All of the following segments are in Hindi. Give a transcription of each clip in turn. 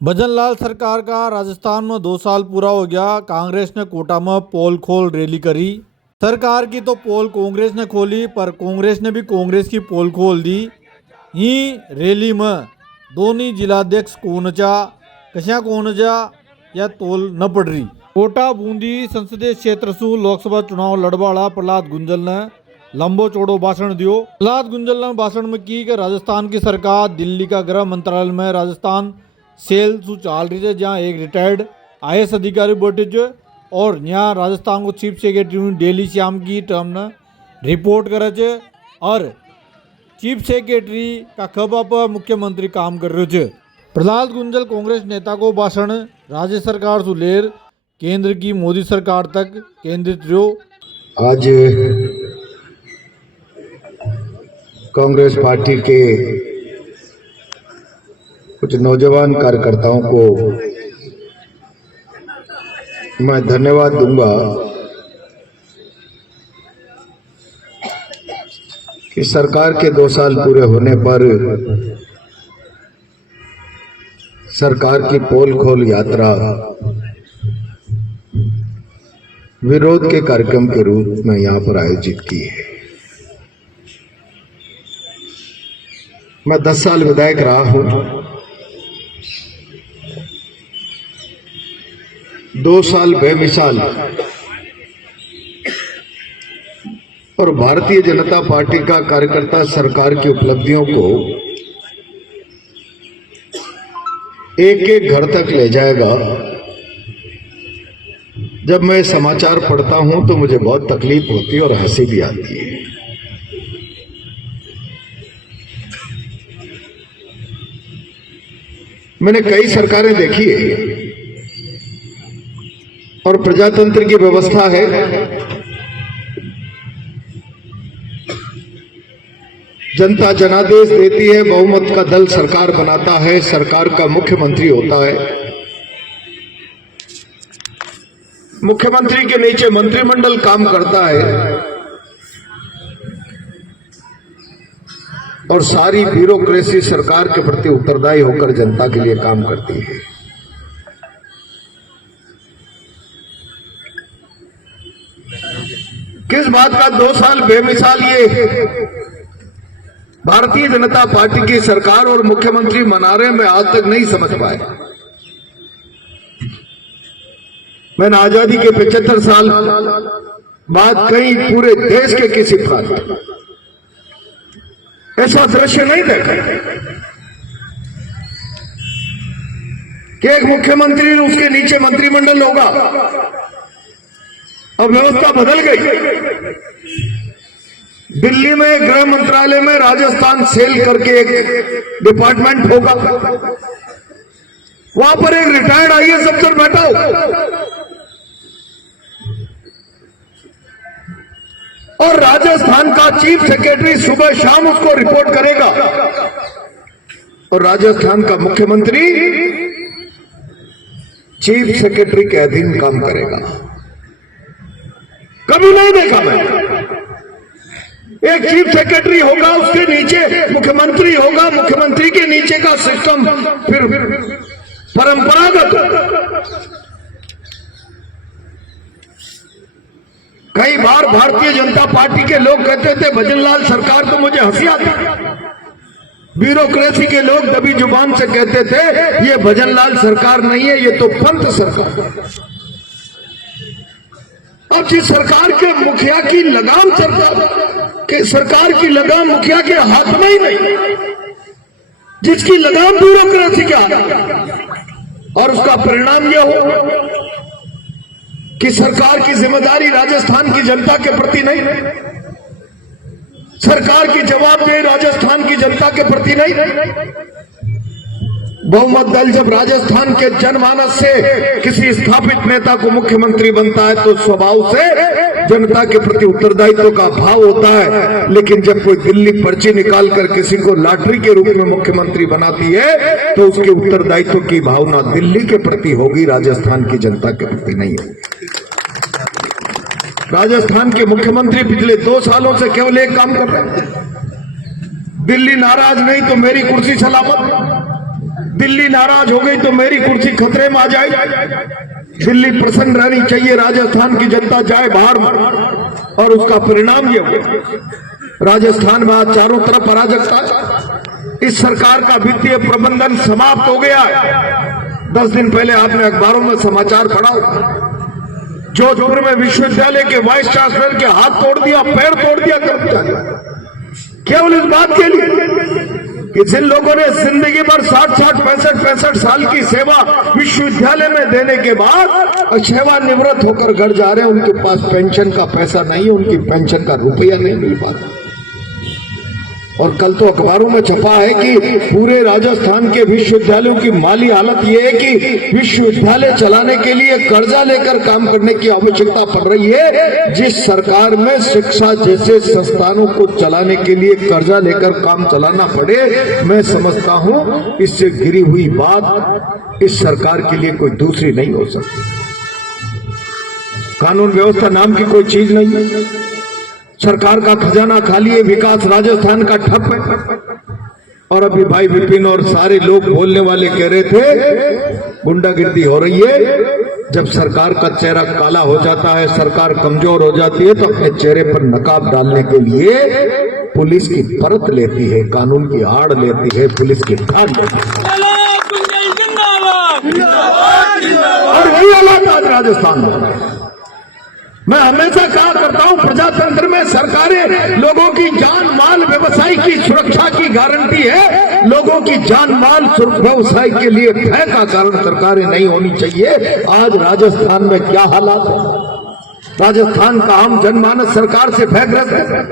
भजन लाल सरकार का राजस्थान में 2 साल पूरा हो गया। कांग्रेस ने कोटा में पोल खोल रैली करी। सरकार की तो पोल कांग्रेस ने खोली, पर कांग्रेस ने भी कांग्रेस की पोल खोल दी। ही रैली में दोनों जिलाध्यक्ष कोनचा कश्या कोनचा या तोल न पड़ रही। कोटा बूंदी संसदीय क्षेत्र से लोकसभा चुनाव लड़वाड़ा प्रहलाद गुंजल ने लंबो चौड़ो भाषण दियो। प्रहलाद गुंजल ने भाषण में की कि राजस्थान की सरकार दिल्ली का गृह मंत्रालय में राजस्थान सेल सु चाल रही है, जहाँ एक रिटायर्ड IAS अधिकारी बैठे थे और यहाँ राजस्थान को चीफ सेक्रेटरी डेली श्याम की टर्म ने रिपोर्ट करे थे और चीफ सेक्रेटरी का खबा पर मुख्यमंत्री काम कर रहे थे। प्रहलाद गुंजल कांग्रेस नेता को भाषण राज्य सरकार से लेर केंद्र की मोदी सरकार तक केंद्रित रहो। आज कांग्रेस पार्टी के कुछ नौजवान कार्यकर्ताओं को मैं धन्यवाद दूंगा कि सरकार के 2 साल पूरे होने पर सरकार की पोल खोल यात्रा विरोध के कार्यक्रम के रूप में यहां पर आयोजित की है। मैं 10 साल विधायक रहा हूं। 2 साल बेमिसाल और भारतीय जनता पार्टी का कार्यकर्ता सरकार की उपलब्धियों को एक एक घर तक ले जाएगा। जब मैं समाचार पढ़ता हूं तो मुझे बहुत तकलीफ होती है और हंसी भी आती है। मैंने कई सरकारें देखी है और प्रजातंत्र की व्यवस्था है। जनता जनादेश देती है, बहुमत का दल सरकार बनाता है, सरकार का मुख्यमंत्री होता है, मुख्यमंत्री के नीचे मंत्रिमंडल काम करता है और सारी ब्यूरोक्रेसी सरकार के प्रति उत्तरदायी होकर जनता के लिए काम करती है। किस बात का 2 साल बेमिसाल ये भारतीय जनता पार्टी की सरकार और मुख्यमंत्री मना रहे, मैं आज तक नहीं समझ पाए। मैंने आजादी के 75 साल बाद कहीं पूरे देश के किसी प्रांत ऐसा दृश्य नहीं देखा कि एक मुख्यमंत्री उसके नीचे मंत्रिमंडल होगा। अब व्यवस्था बदल गई। दिल्ली में गृह मंत्रालय में राजस्थान सेल करके एक डिपार्टमेंट होगा, वहां पर एक रिटायर्ड IAS अफसर बैठा हो और राजस्थान का चीफ सेक्रेटरी सुबह शाम उसको रिपोर्ट करेगा और राजस्थान का मुख्यमंत्री चीफ सेक्रेटरी के अधीन काम करेगा। कभी नहीं देखा मैं। एक चीफ सेक्रेटरी होगा, उसके नीचे मुख्यमंत्री होगा, मुख्यमंत्री के नीचे का सिस्टम फिर परंपरागत। कई बार भारतीय जनता पार्टी के लोग कहते थे भजन लाल सरकार, तो मुझे हंसी आती। ब्यूरोक्रेसी के लोग दबी जुबान से कहते थे ये भजन लाल सरकार नहीं है, ये तो पंत सरकार। और जिस सरकार के मुखिया की लगाम सरकार की लगाम मुखिया के हाथ में ही नहीं, जिसकी लगाम ब्यूरोक्रेसी के हाथ, और उसका परिणाम यह हो कि सरकार की जिम्मेदारी राजस्थान की जनता के प्रति नहीं, सरकार की जवाबदेही राजस्थान की जनता के प्रति नहीं। बहुमत दल जब राजस्थान के जनमानस से किसी स्थापित नेता को मुख्यमंत्री बनता है तो स्वभाव से जनता के प्रति उत्तरदायित्व का भाव होता है। लेकिन जब कोई दिल्ली पर्ची निकालकर किसी को लॉटरी के रूप में मुख्यमंत्री बनाती है तो उसके उत्तरदायित्व की भावना दिल्ली के प्रति होगी, राजस्थान की जनता के प्रति नहीं होगी। राजस्थान के मुख्यमंत्री पिछले 2 सालों से केवल एक काम कर रहे हैं, दिल्ली नाराज नहीं तो मेरी कुर्सी सलामत। दिल्ली नाराज हो गई तो मेरी कुर्सी खतरे में आ जाएगी। दिल्ली प्रसन्न रहनी चाहिए, राजस्थान की जनता जाए बाहर में। और उसका परिणाम ये हुआ, राजस्थान में आज चारों तरफ अराजकता है। इस सरकार का वित्तीय प्रबंधन समाप्त हो गया है। 10 दिन पहले आपने अखबारों में समाचार पढ़ा, जोधपुर में विश्वविद्यालय के वाइस चांसलर के हाथ तोड़ दिया, पैर तोड़ दिया कर्मचारी, केवल इस बात के लिए कि जिन लोगों ने जिंदगी भर 60-60, 65 साल की सेवा विश्वविद्यालय में देने के बाद सेवानिवृत्त होकर घर जा रहे हैं, उनके पास पेंशन का पैसा नहीं है, उनकी पेंशन का रुपया नहीं मिल पाता। और कल तो अखबारों में छपा है कि पूरे राजस्थान के विश्वविद्यालयों की माली हालत यह है कि विश्वविद्यालय चलाने के लिए कर्जा लेकर काम करने की आवश्यकता पड़ रही है। जिस सरकार में शिक्षा जैसे संस्थानों को चलाने के लिए कर्जा लेकर काम चलाना पड़े, मैं समझता हूं इससे गिरी हुई बात इस सरकार के लिए कोई दूसरी नहीं हो सकती। कानून व्यवस्था नाम की कोई चीज नहीं है। सरकार का खजाना खाली है, विकास राजस्थान का ठप है। और अभी भाई विपिन और सारे लोग बोलने वाले कह रहे थे गुंडागिर्दी हो रही है। जब सरकार का चेहरा काला हो जाता है, सरकार कमजोर हो जाती है, तो अपने चेहरे पर नकाब डालने के लिए पुलिस की परत लेती है, कानून की आड़ लेती है, पुलिस की ठान लेती है। और यही हालात आज राजस्थान में। मैं हमेशा कहा करता हूं, प्रजातंत्र में सरकारें लोगों की जान माल व्यवसाय की सुरक्षा की गारंटी है। लोगों की जान माल व्यवसाय के लिए भय का कारण सरकारें नहीं होनी चाहिए। आज राजस्थान में क्या हालात है? राजस्थान का आम जनमानस सरकार से भयग्रस्त है।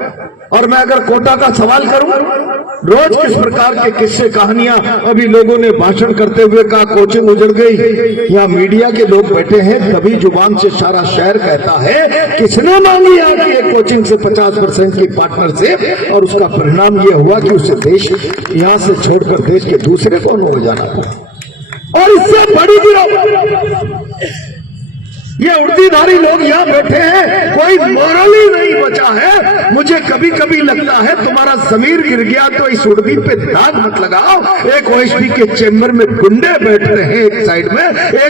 और मैं अगर कोटा का सवाल करूं, रोज किस प्रकार के किस्से कहानियां अभी लोगों ने भाषण करते हुए कहा कोचिंग उजड़ गई। यहाँ मीडिया के लोग बैठे हैं, कभी जुबान से सारा शहर कहता है किसने मांगी आपकी एक कोचिंग से 50% की पार्टनरशिप, और उसका परिणाम यह हुआ कि उसे देश यहाँ से छोड़कर देश के दूसरे कोनों में जाना था। और इससे बड़ी गिरोह ये उर्दीधारी लोग यहाँ बैठे हैं, कोई मोरल ही नहीं बचा है। मुझे कभी कभी लगता है तुम्हारा जमीर गिर गया तो इस उर्दी पे दाग मत लगाओ। एक ओएसडी के चेंबर में गुंडे बैठ रहे हैं एक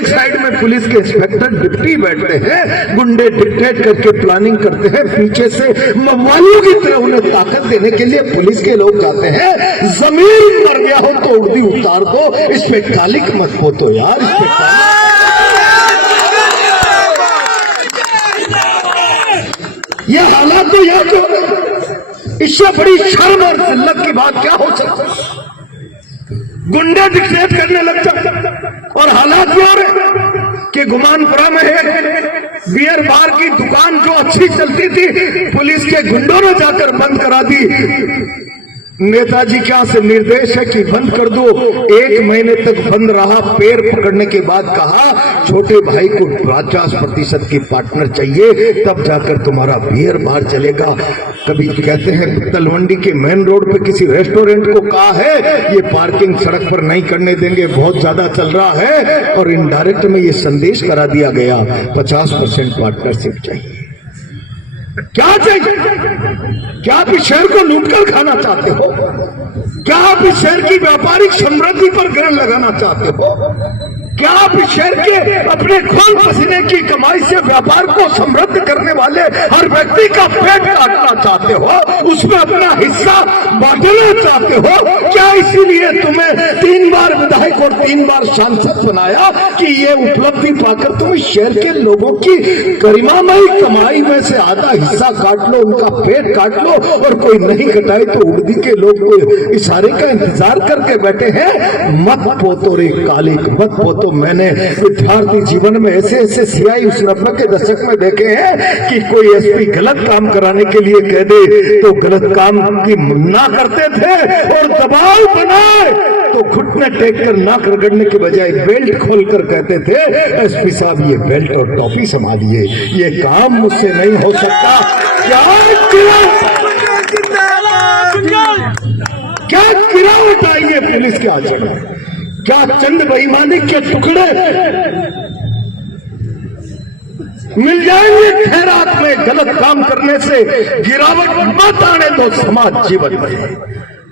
साइड में पुलिस के इंस्पेक्टर डिप्टी बैठते हैं। गुंडे डिक्टेट करके प्लानिंग करते हैं, पीछे से मवालियों की तरह उन्हें ताकत देने के लिए पुलिस के लोग जाते हैं। जमीर मर गया हो तो उर्दी उतार दो, इस पे कालिक मत पोतो यार, इस पे ये हालात तो यहाँ क्यों? इससे बड़ी शर्म और जिल्लत की बात क्या हो सकती? गुंडे डिक्टेट करने लग जाते। और हालात क्यों हो रहे कि गुमानपुरा में है बियर बार की दुकान जो अच्छी चलती थी, पुलिस के गुंडों ने जाकर बंद करा दी। नेताजी क्या से निर्देश है कि बंद कर दो। 1 महीने तक बंद रहा, पैर पकड़ने के बाद कहा छोटे भाई को 50% की पार्टनर चाहिए, तब जाकर तुम्हारा बियर बार चलेगा। कभी कहते हैं तलवंडी के मेन रोड पे किसी रेस्टोरेंट को कहा है ये पार्किंग सड़क पर नहीं करने देंगे, बहुत ज्यादा चल रहा है, और इनडायरेक्ट में ये संदेश करा दिया गया 50% पार्टनरशिप चाहिए। क्या चाहिए? क्या आप इस शहर को लूटकर खाना चाहते हो? क्या आप इस शहर की व्यापारिक समृद्धि पर ग्रहण लगाना चाहते हो? क्या आप इस शहर के अपने खून पसीने की कमाई से व्यापार को समृद्ध करने वाले हर व्यक्ति का पेट काटना चाहते हो, उसमें अपना हिस्सा बांटना चाहते हो? क्या इसीलिए तुम्हें 3 बार विधायक और 3 बार सांसद बनाया कि ये उपलब्धि पाकर तुम इस शहर के लोगों की गरिमामयी कमाई में से आधा हिस्सा काट लो, उनका पेट काट लो, और कोई नहीं कटाए तो उर्दी के लोग कोई इशारे का इंतजार करके बैठे हैं? मत पोतो रे कालिक, मत पोतो। मैंने विद्यार्थी जीवन में ऐसे सियाई उस 90 के दशक में देखे हैं कि कोई एसपी गलत काम कराने के लिए कह दे तो गलत काम की ना करते थे, और दबाव बनाए तो घुटने टेक कर नाक रगड़ने के बजाय बेल्ट खोलकर कहते थे एसपी साहब ये बेल्ट और टॉफी संभालिए, ये काम मुझसे नहीं हो सकता। क्या गिरावट आई है पुलिस के आचरण में? क्या चंद बेईमानी के टुकड़े मिल जाएंगे खैरात में? गलत काम करने से गिरावट मत आने दो समाज जीवन में।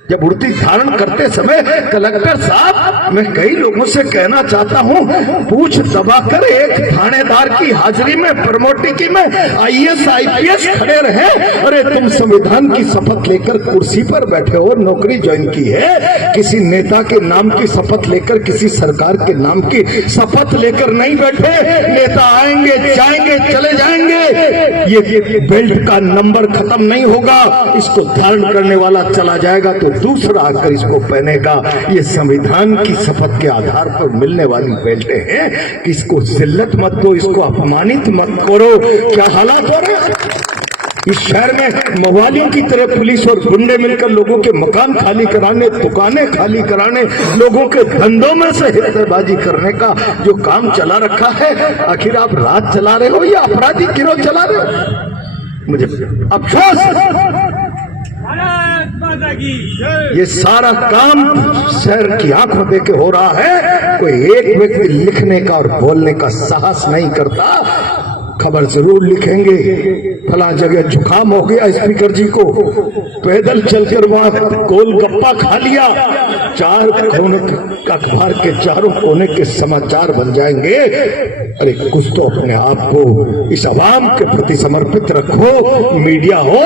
जब उड़ती धारण करते समय कलेक्टर साहब, मैं कई लोगों से कहना चाहता हूं, पूछ दबाकर एक थानेदार की हाजिरी में प्रमोटिकी में IAS IPS खड़े रहे। अरे तुम संविधान की शपथ लेकर कुर्सी पर बैठे हो, नौकरी ज्वाइन की है, किसी नेता के नाम की शपथ लेकर, किसी सरकार के नाम की शपथ लेकर नहीं बैठे। नेता आएंगे जाएंगे चले जाएंगे, ये बेल्ट का नंबर खत्म नहीं होगा, इसको धारण करने वाला चला जाएगा तो दूसरा आकर इसको पहनेगा। ये संविधान की शपथ के आधार पर मिलने वाली बेल्टें हैं, इसको जिल्लत मत दो, इसको अपमानित मत करो। क्या हालात हो रहे हैं इस शहर में, मवालियों की तरह पुलिस और गुंडे मिलकर लोगों के मकान खाली कराने, दुकानें खाली कराने, लोगों के धंधों में से हिस्सेबाजी करने का जो काम चला रखा है। आखिर आप राज चला रहे हो या अपराधी गिरोह चला रहे हो? मुझे अफसोस, ये सारा काम शहर की आंखों देख के हो रहा है। कोई एक व्यक्ति लिखने का और बोलने का साहस नहीं करता। खबर जरूर लिखेंगे, फला जगह जुकाम हो गया स्पीकर जी को, पैदल चलकर वहां गोलगप्पा खा लिया, चार कोने अखबार के चारों कोने के समाचार बन जाएंगे। अरे कुछ तो अपने आप को इस आवाम के प्रति समर्पित रखो। मीडिया हो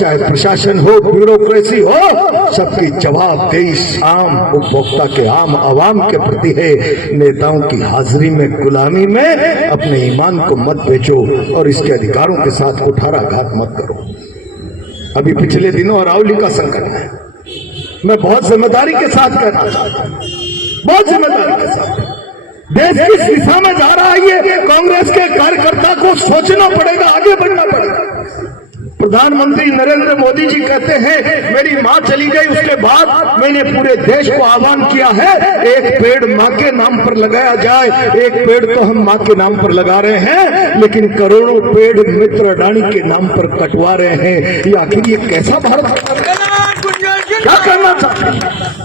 चाहे प्रशासन हो, ब्यूरोक्रेसी हो, सबकी जवाबदेही आम उपभोक्ता के, आम आवाम के प्रति है। नेताओं की हाजिरी में, गुलामी में अपने ईमान को मत बेचो और इसके अधिकारों के साथ कुठाराघात मत करो। अभी पिछले दिनों अरावली का संकट है, मैं बहुत जिम्मेदारी के साथ कहना चाहता हूं, बहुत जिम्मेदारी के साथ। देश किस दिशा में जा रहा है ये कांग्रेस के कार्यकर्ता को सोचना पड़ेगा, आगे बढ़ना पड़ेगा। प्रधानमंत्री नरेंद्र मोदी जी कहते हैं मेरी मां चली गई, उसके बाद मैंने पूरे देश को आह्वान किया है एक पेड़ मां के नाम पर लगाया जाए। एक पेड़ तो हम मां के नाम पर लगा रहे हैं, लेकिन करोड़ों पेड़ मित्र अडानी के नाम पर कटवा रहे हैं। ये आखिर ये कैसा भारत, क्या करना चाहते हैं?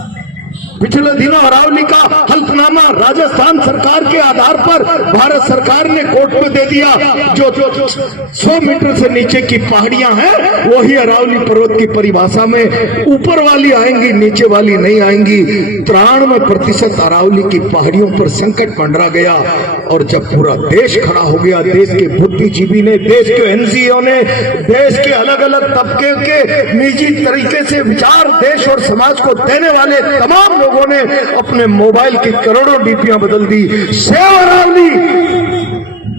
पिछले दिनों अरावली का हल्फनामा राजस्थान सरकार के आधार पर भारत सरकार ने कोर्ट में दे दिया। जो 100 मीटर से नीचे की पहाड़ियां हैं वही अरावली पर्वत की परिभाषा में ऊपर वाली आएंगी, नीचे वाली नहीं आएंगी। 93% अरावली की पहाड़ियों पर संकट मंडरा गया। और जब पूरा देश खड़ा हो गया, देश के बुद्धिजीवी ने, देश के NGO ने, देश के अलग अलग तबके के निजी तरीके से विचार देश और समाज को देने वाले तमाम लोगों ने अपने मोबाइल की करोड़ों डीपियां बदल दी। सेव अरावली,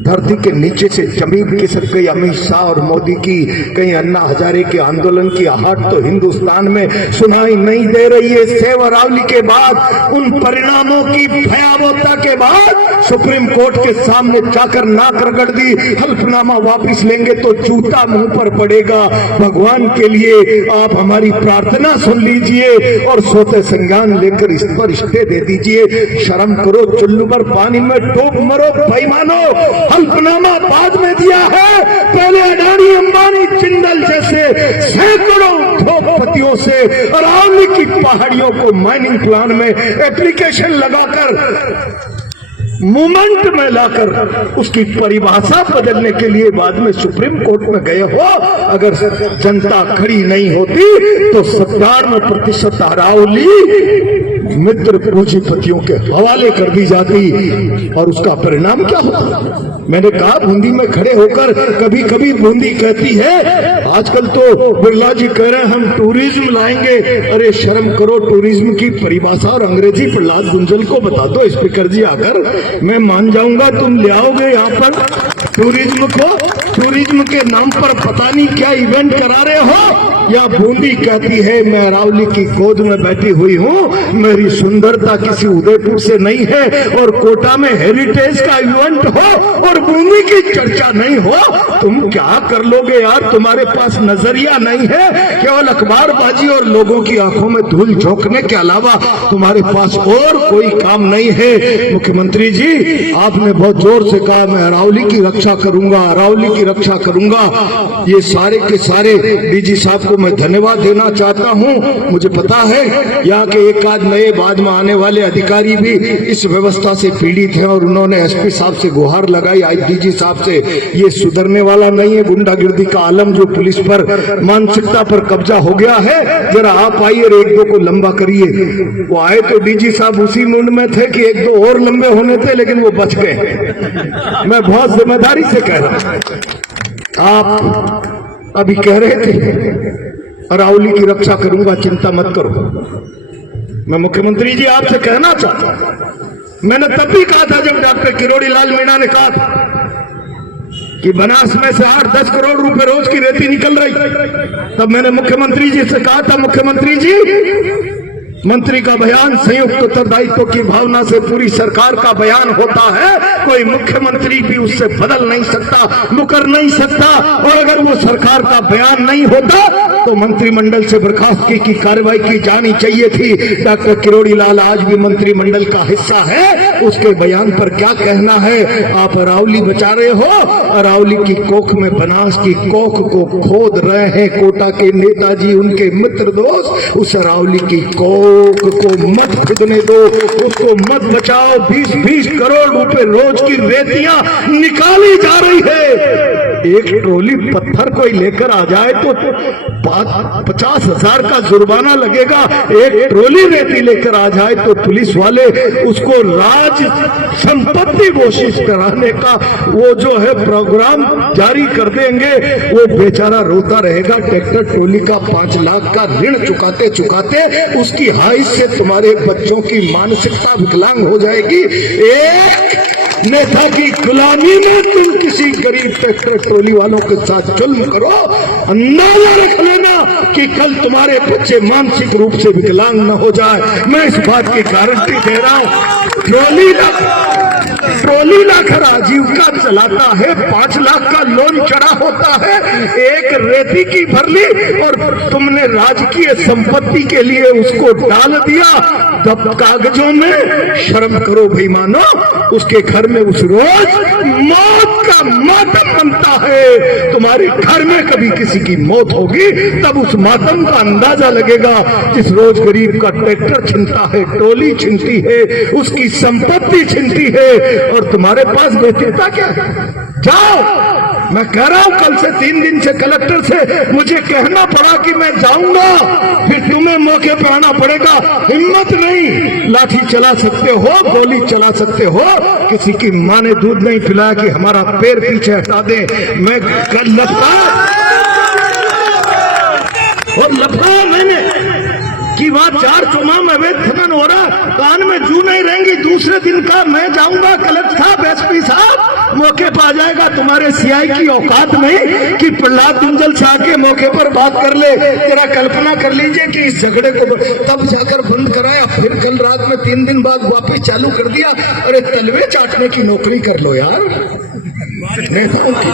धरती के नीचे से जमीन खिसक गई। अमित शाह और मोदी की, कहीं अन्ना हजारे के आंदोलन की आहट तो हिंदुस्तान में सुनाई नहीं दे रही है। सेव अरावली के बाद, उन परिणामों की भयावहता के बाद सुप्रीम कोर्ट के सामने जाकर नाक रगड़ दी। हल्फनामा वापस लेंगे तो जूता मुंह पर पड़ेगा। भगवान के लिए आप हमारी प्रार्थना सुन लीजिए और सोते संज्ञान लेकर इस पर स्टे दे दीजिए। शर्म करो, चुल्लू पर पानी में डूब मरो बेईमानो। हल्फनामा बाद में दिया है, पहले अडानी, अंबानी, जिंदल जैसे सैकड़ों उद्योगपतियों से अरावली की पहाड़ियों को माइनिंग प्लान में एप्लीकेशन लगाकर, मूवमेंट में लाकर उसकी परिभाषा बदलने के लिए बाद में सुप्रीम कोर्ट में गए हो। अगर जनता खड़ी नहीं होती तो 97% अरावली मित्र पूंजीपतियों के हवाले कर दी जाती। और उसका परिणाम क्या होता? मैंने कहा बूंदी में खड़े होकर, कभी कभी बूंदी कहती है, आजकल तो बिरला जी कह रहे हैं हम टूरिज्म लाएंगे। अरे शर्म करो, टूरिज्म की परिभाषा और अंग्रेजी प्रहलाद गुंजल को बता दो स्पीकर जी आकर, मैं मान जाऊंगा तुम ले आओगे यहाँ पर टूरिज्म को। टूरिज्म के नाम पर पता नहीं क्या इवेंट करा रहे हो। या बूंदी कहती है मैं अरावली की गोद में बैठी हुई हूँ, मेरी सुंदरता किसी उदयपुर से नहीं है। और कोटा में हेरिटेज का इवेंट हो और बूंदी की चर्चा नहीं हो, तुम क्या कर लोगे यार? तुम्हारे पास नजरिया नहीं है, केवल अखबारबाजी और लोगों की आंखों में धूल झोंकने के अलावा तुम्हारे पास और कोई काम नहीं है। मुख्यमंत्री जी, आपने बहुत जोर से कहा मैं अरावली की रक्षा करूंगा, अरावली की रक्षा करूंगा। ये सारे के सारे डीजी साहब को मैं धन्यवाद देना चाहता हूं। मुझे पता है यहाँ के एक आध नए बाद में आने वाले अधिकारी भी इस व्यवस्था से पीड़ित हैं और उन्होंने एसपी साहब से गुहार लगाई, डीजी साहब से। ये सुधरने वाला नहीं है। गुंडागिर्दी का आलम जो पुलिस पर मानसिकता पर कब्जा हो गया है, जरा आप आइए और एक दो को लंबा करिए। वो आए तो डीजी साहब उसी मूड में थे कि एक दो और लंबे होने थे, लेकिन वो बच गए। मैं बहुत जिम्मेदारी से कह रहा हूं। आप अभी कह रहे थे अरावली की रक्षा करूंगा, चिंता मत करो। मैं मुख्यमंत्री जी आपसे कहना चाहता हूं, मैंने तब भी कहा था जब डॉक्टर किरोड़ी लाल मीणा ने कहा था कि बनास में से 8-10 करोड़ रुपए रोज की रेती निकल रही, तब मैंने मुख्यमंत्री जी से कहा था, मुख्यमंत्री जी मंत्री का बयान संयुक्त उत्तरदायित्व की भावना से पूरी सरकार का बयान होता है, कोई मुख्यमंत्री भी उससे बदल नहीं सकता, मुकर नहीं सकता। और अगर वो सरकार का बयान नहीं होता तो मंत्रिमंडल से बर्खास्तगी की कार्रवाई की जानी चाहिए थी। डॉक्टर किरोड़ी लाल आज भी मंत्रिमंडल का हिस्सा है, उसके बयान पर क्या कहना है? आप अरावली बचा रहे हो, अरावली की कोख में बनास की कोख को खोद रहे हैं कोटा के नेताजी, उनके मित्र दोस्त। उस अरावली की कोख को मत खुदने दो, उसको मत बचाओ। 20-20 करोड़ रुपए रोज की रेतियां निकाली जा रही है। एक ट्रोली पत्थर कोई लेकर आ जाए तो 50,000 का जुर्माना लगेगा। एक ट्रोली रेती लेकर आ जाए तो पुलिस वाले उसको राज संपत्ति घोषित कराने का वो जो है प्रोग्राम जारी कर देंगे। वो बेचारा रोता रहेगा। ट्रैक्टर ट्रोली का 5 लाख का ऋण चुकाते चुकाते उसकी हाइट से तुम्हारे बच्चों की मानसिकता विकलांग हो जाएगी। एक नेता की गुलामी में तुम किसी गरीब ट्रैक्टर ट्रोली वालों के साथ जुल्म करो, अंदाजा रख लेना कि कल तुम्हारे बच्चे मानसिक रूप से विकलांग न हो जाए। मैं इस बात की गारंटी दे रहा हूं। ट्रोली लाकर आजीविका चलाता है, 5 लाख का लोन चढ़ा होता है, एक रेती की भर ली और तुमने राजकीय संपत्ति के लिए उसको डाल दिया दब कागजों में। शर्म करो भाई, मानो उसके घर में उस रोज मौत का मातम बनता है। तुम्हारे घर में कभी किसी की मौत होगी तब उस मातम का अंदाजा लगेगा। जिस रोज गरीब का ट्रैक्टर छिनता है, ट्रोली छिनती है, उसकी संपत्ति छिनती है, और तुम्हारे पास नैतिकता क्या है? जाओ। मैं कह रहा हूं कल से 3 दिन से कलेक्टर से मुझे कहना पड़ा कि मैं जाऊंगा, फिर तुम्हें मौके पर आना पड़ेगा। हिम्मत नहीं, लाठी चला सकते हो, गोली चला सकते हो, किसी की मां ने दूध नहीं पिलाया कि हमारा पैर पीछे हटा दे। मैं कल लफड़ा मैंने कि वहां 4 चुनाव में अवैध खनन हो रहा, कान में जू नहीं रहेंगी। दूसरे दिन का मैं जाऊंगा, कलेक्टर साहब, एसपी साहब मौके पर आ जाएगा। तुम्हारे सीआई की औकात नहीं कि प्रहलाद दुंजल से आके मौके पर बात कर ले। तेरा कल्पना कर लीजिए कि इस झगड़े को तब जाकर बंद कराया, फिर कल रात में 3 दिन बाद वापस चालू कर दिया। अरे तलवे चाटने की नौकरी कर लो यार। नेताओं की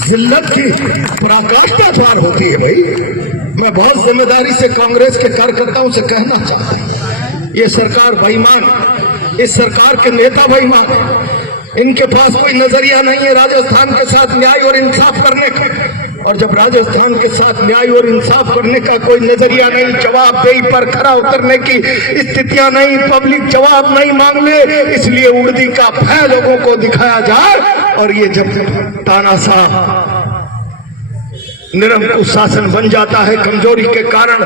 जिल्लत की पराकाष्ठा पार होती है भाई। मैं बहुत जिम्मेदारी से कांग्रेस के कार्यकर्ताओं से कहना चाहता हूं, ये सरकार बेईमान, इस सरकार के नेता बेईमान, इनके पास कोई नजरिया नहीं है राजस्थान के साथ न्याय और इंसाफ करने का। और जब राजस्थान के साथ न्याय और इंसाफ करने का कोई नजरिया नहीं, जवाबदेही पर खरा उतरने की स्थितियां नहीं, पब्लिक जवाब नहीं मांग ले, इसलिए उर्दी का भय लोगों को दिखाया जाए। और ये जब तानाशाह निरंकुश शासन बन जाता है, कमजोरी के कारण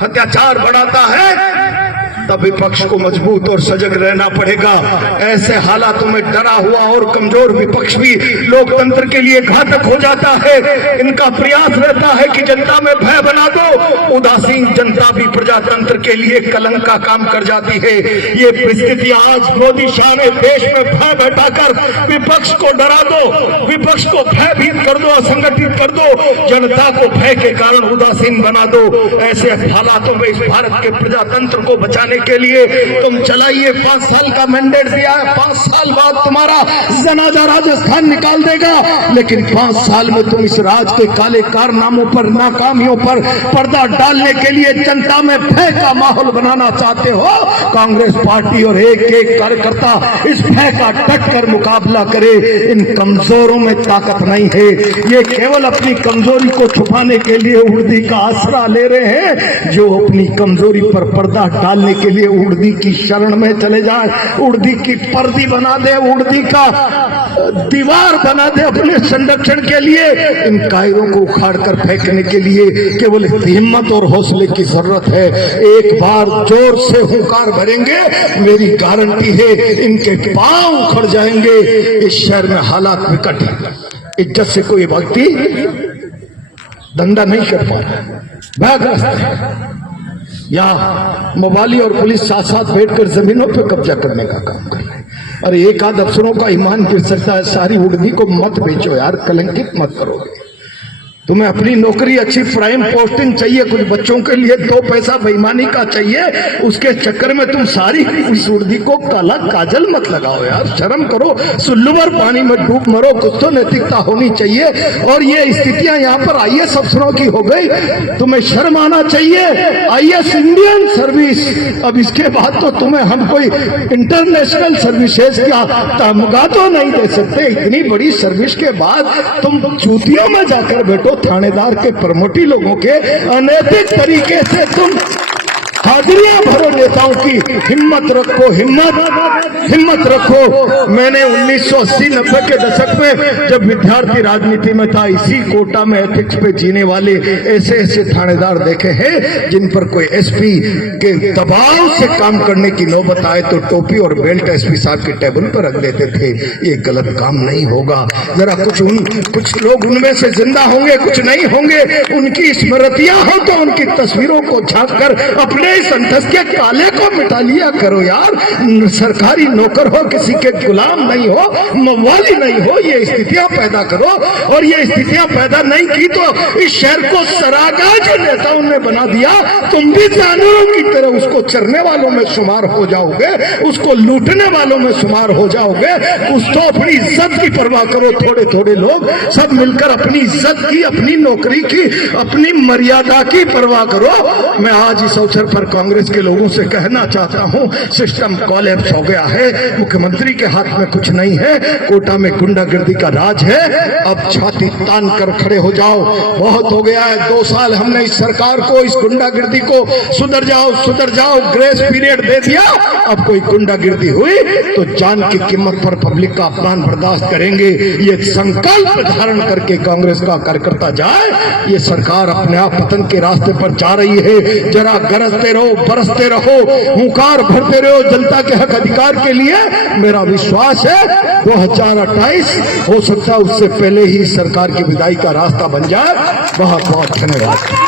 अत्याचार बढ़ाता है, तब विपक्ष को मजबूत और सजग रहना पड़ेगा। ऐसे हालातों में डरा हुआ और कमजोर विपक्ष भी लोकतंत्र के लिए घातक हो जाता है। इनका प्रयास रहता है कि जनता में भय बना दो। उदासीन जनता भी प्रजातंत्र के लिए कलंक का काम कर जाती है। ये परिस्थिति आज मोदी शाह ने देश में भय बैठाकर विपक्ष को डरा दो, विपक्ष को भयभीत कर दो, असंगठित कर दो, जनता को भय के कारण उदासीन बना दो। ऐसे हालातों में इस भारत के प्रजातंत्र को बचाने बनाने के लिए तुम चलाइए। 5 साल का मैंडेट दिया है, 5 साल बाद तुम्हारा जनाजा राजस्थान निकाल देगा, लेकिन 5 साल में तुम इस राज के काले कारनामों पर, नाकामियों पर पर्दा डालने के लिए जनता में भय का माहौल बनाना चाहते हो। कांग्रेस पार्टी और एक एक कार्यकर्ता इस भय का डट कर मुकाबला करे। इन कमजोरों में ताकत नहीं है, ये केवल अपनी कमजोरी को छुपाने के लिए उर्दी का आसरा ले रहे हैं। जो अपनी कमजोरी पर पर्दा डालने के लिए उर्दी की शरण में चले जाए, उर्दी की पर्दी बना दे, उर्दी का दीवार बना दे अपने संरक्षण के लिए, इन कायरों को उखाड़ कर फेंकने के लिए केवल हिम्मत और हौसले की जरूरत है। एक बार जोर से हुंकार भरेंगे, मेरी गारंटी है इनके पांव उखड़ जाएंगे। इस शहर में हालात विकट है, इज्जत से कोई व्यक्ति धंधा नहीं कर पा रहा, भयग्रस्त है। यहाँ मोबाली और पुलिस साथ साथ बैठकर जमीनों पर कब्जा करने का काम कर रहे हैं। और एक आध अफसरों का ईमान गिर सकता है। सारी उर्दी को मत बेचो यार, कलंकित मत करोगे। तुम्हें अपनी नौकरी, अच्छी प्राइम पोस्टिंग चाहिए, कुछ बच्चों के लिए 2 पैसा बेईमानी का चाहिए, उसके चक्कर में तुम सारी इस उर्दी को काला काजल मत लगाओ यार, शर्म करो। सुल्लूभर पानी में डूब मरो, कुछ तो नैतिकता होनी चाहिए। और ये स्थितियां यहाँ पर IAS अफसरों की हो गई, तुम्हें शर्म आना चाहिए। IAS इंडियन सर्विस, अब इसके बाद तो तुम्हें हम कोई इंटरनेशनल सर्विसेज का तमगा तो नहीं दे सकते। इतनी बड़ी सर्विस के बाद तुम चूतियों में जाकर बैठो। थानेदार के प्रमोटी लोगों के अनैतिक तरीके से तुम हाजिरियां भरो नेताओं की। हिम्मत रखो, हिम्मत रखो। मैंने 1980-90 के दशक में जब विद्यार्थी राजनीति में था, इसी कोटा में एथिक्स पे जीने वाले ऐसे ऐसे थानेदार देखे हैं जिन पर कोई SP के दबाव से काम करने की नौबत आए तो टोपी और बेल्ट SP साहब के टेबल पर रख देते थे। ये गलत काम नहीं होगा। जरा कुछ लोग उनमें से जिंदा होंगे, कुछ नहीं होंगे। उनकी स्मृतियां हो तो उनकी तस्वीरों को झांक कर अपने संतस के काले को मिटा लिया करो यार। सरकारी नौकर हो, किसी के गुलाम नहीं हो, मवाली नहीं हो। ये स्थितियां पैदा करो, और ये स्थितियां पैदा नहीं की तो इस शहर को सरागा जो नेताओं ने बना दिया, तुम भी जानवरों की तरह उसको चरने वालों में शुमार हो जाओगे, उसको लूटने वालों में शुमार हो जाओगे। कुछ तो अपनी इज्जत की परवाह करो। थोड़े थोड़े लोग सब मिलकर अपनी इज्जत की, अपनी नौकरी की, अपनी मर्यादा की परवाह करो। मैं आज इस अवसर पर कांग्रेस के लोगों से कहना चाहता हूं, सिस्टम कोलैप्स हो गया है। मुख्यमंत्री के हाथ में कुछ नहीं है, कोटा में गुंडागर्दी का राज है। अब छाती तान कर खड़े हो जाओ, बहुत हो गया है। 2 साल हमने इस सरकार को, इस गुंडागर्दी को सुधर जाओ ग्रेस पीरियड दे दिया। अब कोई गुंडागर्दी हुई तो जान की कीमत पर पब्लिक का अपमान बर्दाश्त करेंगे। ये संकल्प धारण करके कांग्रेस का कार्यकर्ता जाए। ये सरकार अपने आप पतन के रास्ते पर जा रही है। जरा गरजते रहो, बरसते रहो, हुंकार भरते रहो जनता के हक अधिकार के लिए। मेरा विश्वास है 2028 हो सकता है उससे पहले ही सरकार की विदाई का रास्ता बन जाए। बहुत बहुत धन्यवाद।